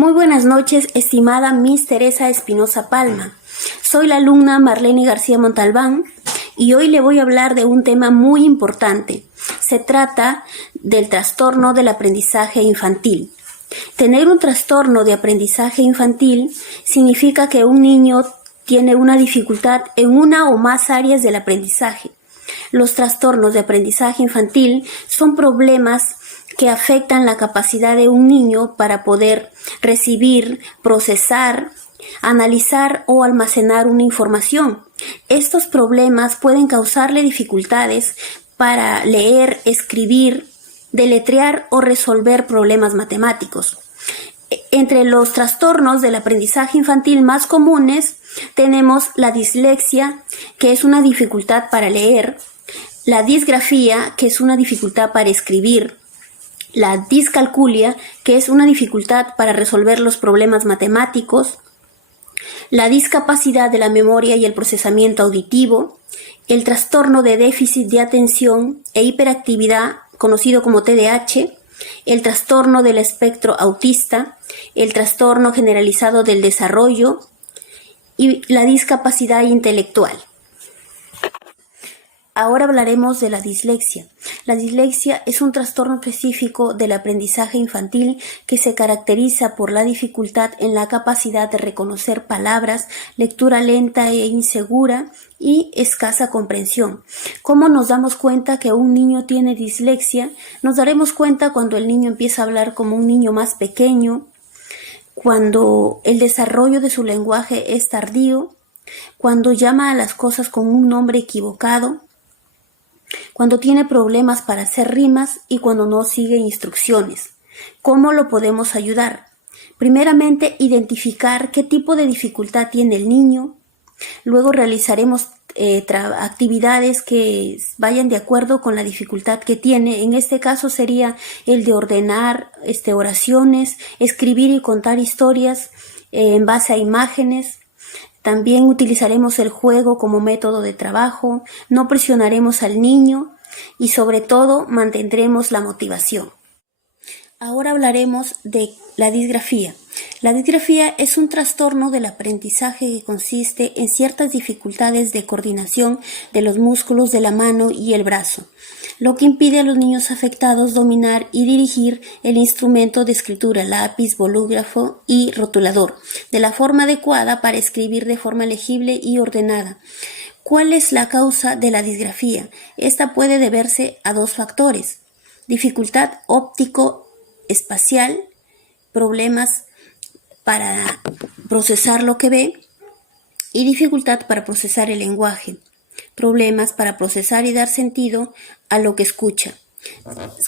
Muy buenas noches, estimada Miss Teresa Espinosa Palma. Soy la alumna Marlene García Montalbán y hoy le voy a hablar de un tema muy importante. Se trata del trastorno del aprendizaje infantil. Tener un trastorno de aprendizaje infantil significa que un niño tiene una dificultad en una o más áreas del aprendizaje. Los trastornos de aprendizaje infantil son problemas que afectan la capacidad de un niño para poder recibir, procesar, analizar o almacenar una información. Estos problemas pueden causarle dificultades para leer, escribir, deletrear o resolver problemas matemáticos. Entre los trastornos del aprendizaje infantil más comunes tenemos la dislexia, que es una dificultad para leer, la disgrafía, que es una dificultad para escribir, la discalculia, que es una dificultad para resolver los problemas matemáticos, la discapacidad de la memoria y el procesamiento auditivo, el trastorno de déficit de atención e hiperactividad, conocido como TDAH, el trastorno del espectro autista, el trastorno generalizado del desarrollo y la discapacidad intelectual. Ahora hablaremos de la dislexia. La dislexia es un trastorno específico del aprendizaje infantil que se caracteriza por la dificultad en la capacidad de reconocer palabras, lectura lenta e insegura y escasa comprensión. ¿Cómo nos damos cuenta que un niño tiene dislexia? Nos daremos cuenta cuando el niño empieza a hablar como un niño más pequeño, cuando el desarrollo de su lenguaje es tardío, cuando llama a las cosas con un nombre equivocado, cuando tiene problemas para hacer rimas y cuando no sigue instrucciones. ¿Cómo lo podemos ayudar? Primeramente, identificar qué tipo de dificultad tiene el niño. Luego realizaremos actividades que vayan de acuerdo con la dificultad que tiene. En este caso sería el de ordenar oraciones, escribir y contar historias en base a imágenes. También utilizaremos el juego como método de trabajo, no presionaremos al niño y sobre todo mantendremos la motivación. Ahora hablaremos de la disgrafía. La disgrafía es un trastorno del aprendizaje que consiste en ciertas dificultades de coordinación de los músculos de la mano y el brazo, lo que impide a los niños afectados dominar y dirigir el instrumento de escritura, lápiz, bolígrafo y rotulador, de la forma adecuada para escribir de forma legible y ordenada. ¿Cuál es la causa de la disgrafía? Esta puede deberse a dos factores: dificultad óptico-espacial, problemas para procesar lo que ve, y dificultad para procesar el lenguaje, problemas para procesar y dar sentido a lo que escucha.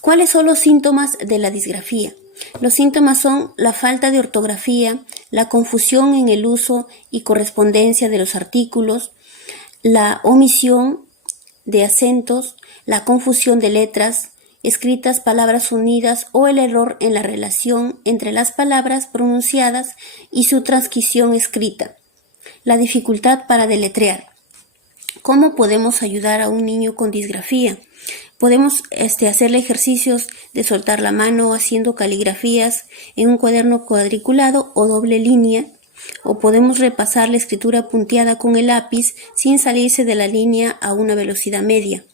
¿Cuáles son los síntomas de la disgrafía? Los síntomas son la falta de ortografía, la confusión en el uso y correspondencia de los artículos, la omisión de acentos, la confusión de letras escritas, palabras unidas o el error en la relación entre las palabras pronunciadas y su transcripción escrita, la dificultad para deletrear. ¿Cómo podemos ayudar a un niño con disgrafía? Podemos hacerle ejercicios de soltar la mano haciendo caligrafías en un cuaderno cuadriculado o doble línea, o podemos repasar la escritura punteada con el lápiz sin salirse de la línea a una velocidad media.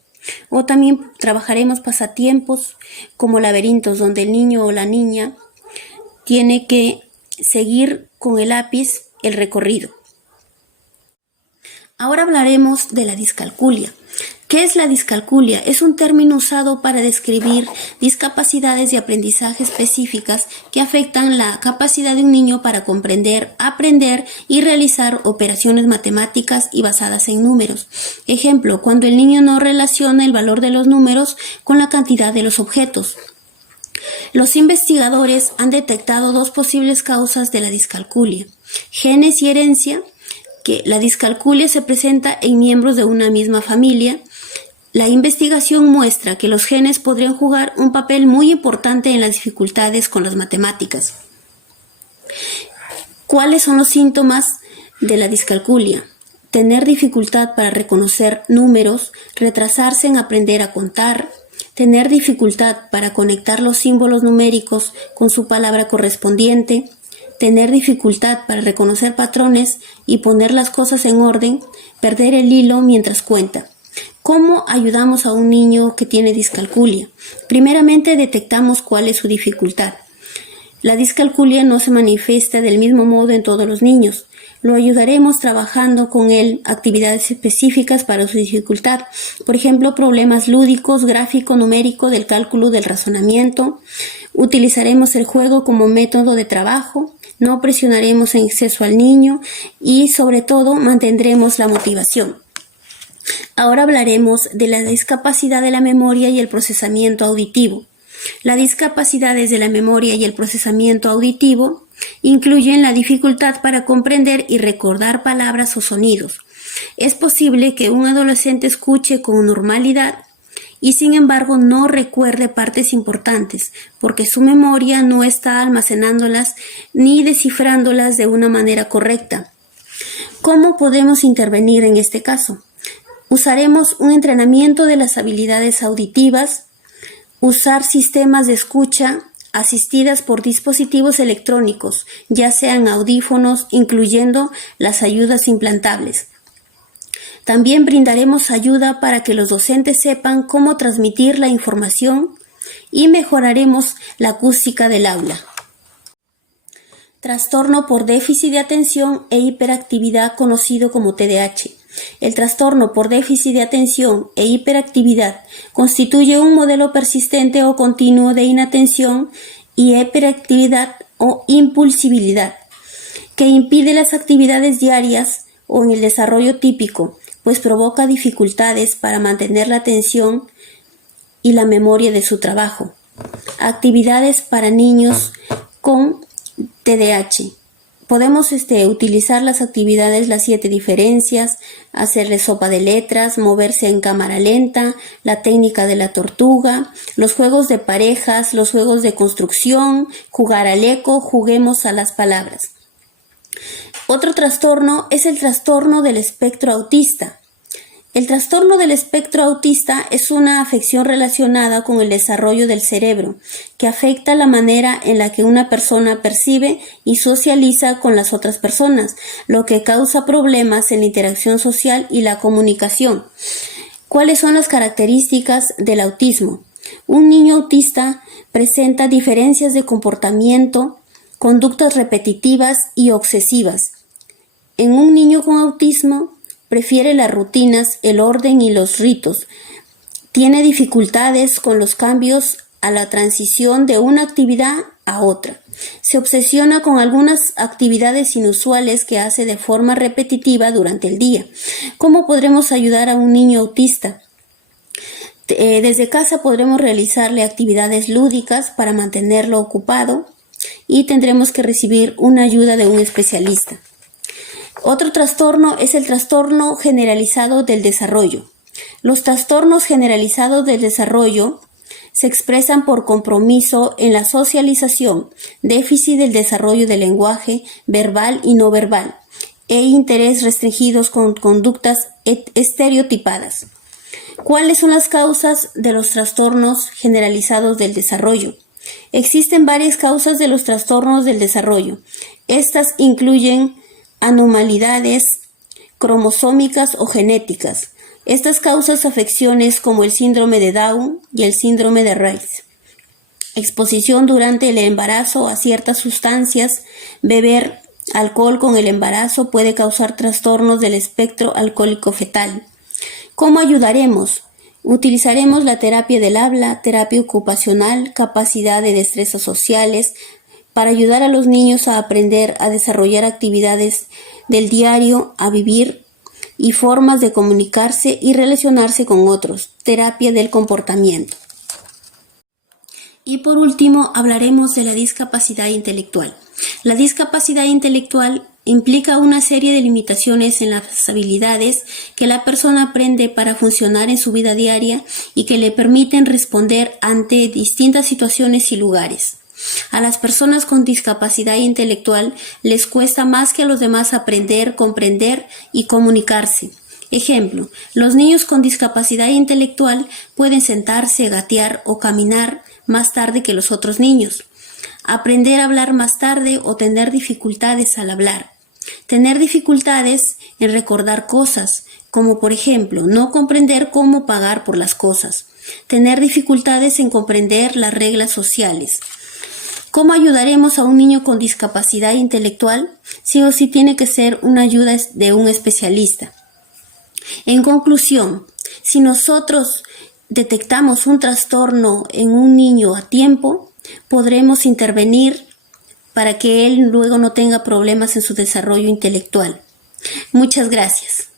O también trabajaremos pasatiempos como laberintos, donde el niño o la niña tiene que seguir con el lápiz el recorrido. Ahora hablaremos de la discalculia. ¿Qué es la discalculia? Es un término usado para describir discapacidades de aprendizaje específicas que afectan la capacidad de un niño para comprender, aprender y realizar operaciones matemáticas y basadas en números. Ejemplo, cuando el niño no relaciona el valor de los números con la cantidad de los objetos. Los investigadores han detectado dos posibles causas de la discalculia: genes y herencia. Que la discalculia se presenta en miembros de una misma familia. La investigación muestra que los genes podrían jugar un papel muy importante en las dificultades con las matemáticas. ¿Cuáles son los síntomas de la discalculia? Tener dificultad para reconocer números, retrasarse en aprender a contar, tener dificultad para conectar los símbolos numéricos con su palabra correspondiente, tener dificultad para reconocer patrones y poner las cosas en orden, perder el hilo mientras cuenta. ¿Cómo ayudamos a un niño que tiene discalculia? Primeramente detectamos cuál es su dificultad. La discalculia no se manifiesta del mismo modo en todos los niños. Lo ayudaremos trabajando con él actividades específicas para su dificultad. Por ejemplo, problemas lúdicos, gráfico, numérico, del cálculo, del razonamiento. Utilizaremos el juego como método de trabajo. No presionaremos en exceso al niño y, sobre todo, mantendremos la motivación. Ahora hablaremos de la discapacidad de la memoria y el procesamiento auditivo. Las discapacidades de la memoria y el procesamiento auditivo incluyen la dificultad para comprender y recordar palabras o sonidos. Es posible que un adolescente escuche con normalidad y sin embargo no recuerde partes importantes porque su memoria no está almacenándolas ni descifrándolas de una manera correcta. ¿Cómo podemos intervenir en este caso? Usaremos un entrenamiento de las habilidades auditivas, usar sistemas de escucha asistidas por dispositivos electrónicos, ya sean audífonos, incluyendo las ayudas implantables. También brindaremos ayuda para que los docentes sepan cómo transmitir la información y mejoraremos la acústica del aula. Trastorno por déficit de atención e hiperactividad conocido como TDAH. El trastorno por déficit de atención e hiperactividad constituye un modelo persistente o continuo de inatención y hiperactividad o impulsividad que impide las actividades diarias o en el desarrollo típico, pues provoca dificultades para mantener la atención y la memoria de su trabajo. Actividades para niños con TDAH. Podemos utilizar las actividades, las 7 diferencias, hacerle sopa de letras, moverse en cámara lenta, la técnica de la tortuga, los juegos de parejas, los juegos de construcción, jugar al eco, juguemos a las palabras. Otro trastorno es el trastorno del espectro autista. El trastorno del espectro autista es una afección relacionada con el desarrollo del cerebro, que afecta la manera en la que una persona percibe y socializa con las otras personas, lo que causa problemas en la interacción social y la comunicación. ¿Cuáles son las características del autismo? Un niño autista presenta diferencias de comportamiento, conductas repetitivas y obsesivas. En un niño con autismo, prefiere las rutinas, el orden y los ritos. Tiene dificultades con los cambios a la transición de una actividad a otra. Se obsesiona con algunas actividades inusuales que hace de forma repetitiva durante el día. ¿Cómo podremos ayudar a un niño autista? Desde casa podremos realizarle actividades lúdicas para mantenerlo ocupado y tendremos que recibir una ayuda de un especialista. Otro trastorno es el trastorno generalizado del desarrollo. Los trastornos generalizados del desarrollo se expresan por compromiso en la socialización, déficit del desarrollo del lenguaje verbal y no verbal, e interés restringidos con conductas estereotipadas. ¿Cuáles son las causas de los trastornos generalizados del desarrollo? Existen varias causas de los trastornos del desarrollo. Estas incluyen anormalidades cromosómicas o genéticas. Estas causan afecciones como el síndrome de Down y el síndrome de Reis. Exposición durante el embarazo a ciertas sustancias. Beber alcohol con el embarazo puede causar trastornos del espectro alcohólico fetal. ¿Cómo ayudaremos? Utilizaremos la terapia del habla, terapia ocupacional, capacidad de destrezas sociales, para ayudar a los niños a aprender a desarrollar actividades del diario, a vivir y formas de comunicarse y relacionarse con otros, terapia del comportamiento. Y por último, hablaremos de la discapacidad intelectual. La discapacidad intelectual implica una serie de limitaciones en las habilidades que la persona aprende para funcionar en su vida diaria y que le permiten responder ante distintas situaciones y lugares. A las personas con discapacidad intelectual les cuesta más que a los demás aprender, comprender y comunicarse. Ejemplo, los niños con discapacidad intelectual pueden sentarse, gatear o caminar más tarde que los otros niños. aprender a hablar más tarde o tener dificultades al hablar. Tener dificultades en recordar cosas, como por ejemplo, no comprender cómo pagar por las cosas. Tener dificultades en comprender las reglas sociales. ¿Cómo ayudaremos a un niño con discapacidad intelectual? Sí o sí tiene que ser una ayuda de un especialista. En conclusión, si nosotros detectamos un trastorno en un niño a tiempo, podremos intervenir para que él luego no tenga problemas en su desarrollo intelectual. Muchas gracias.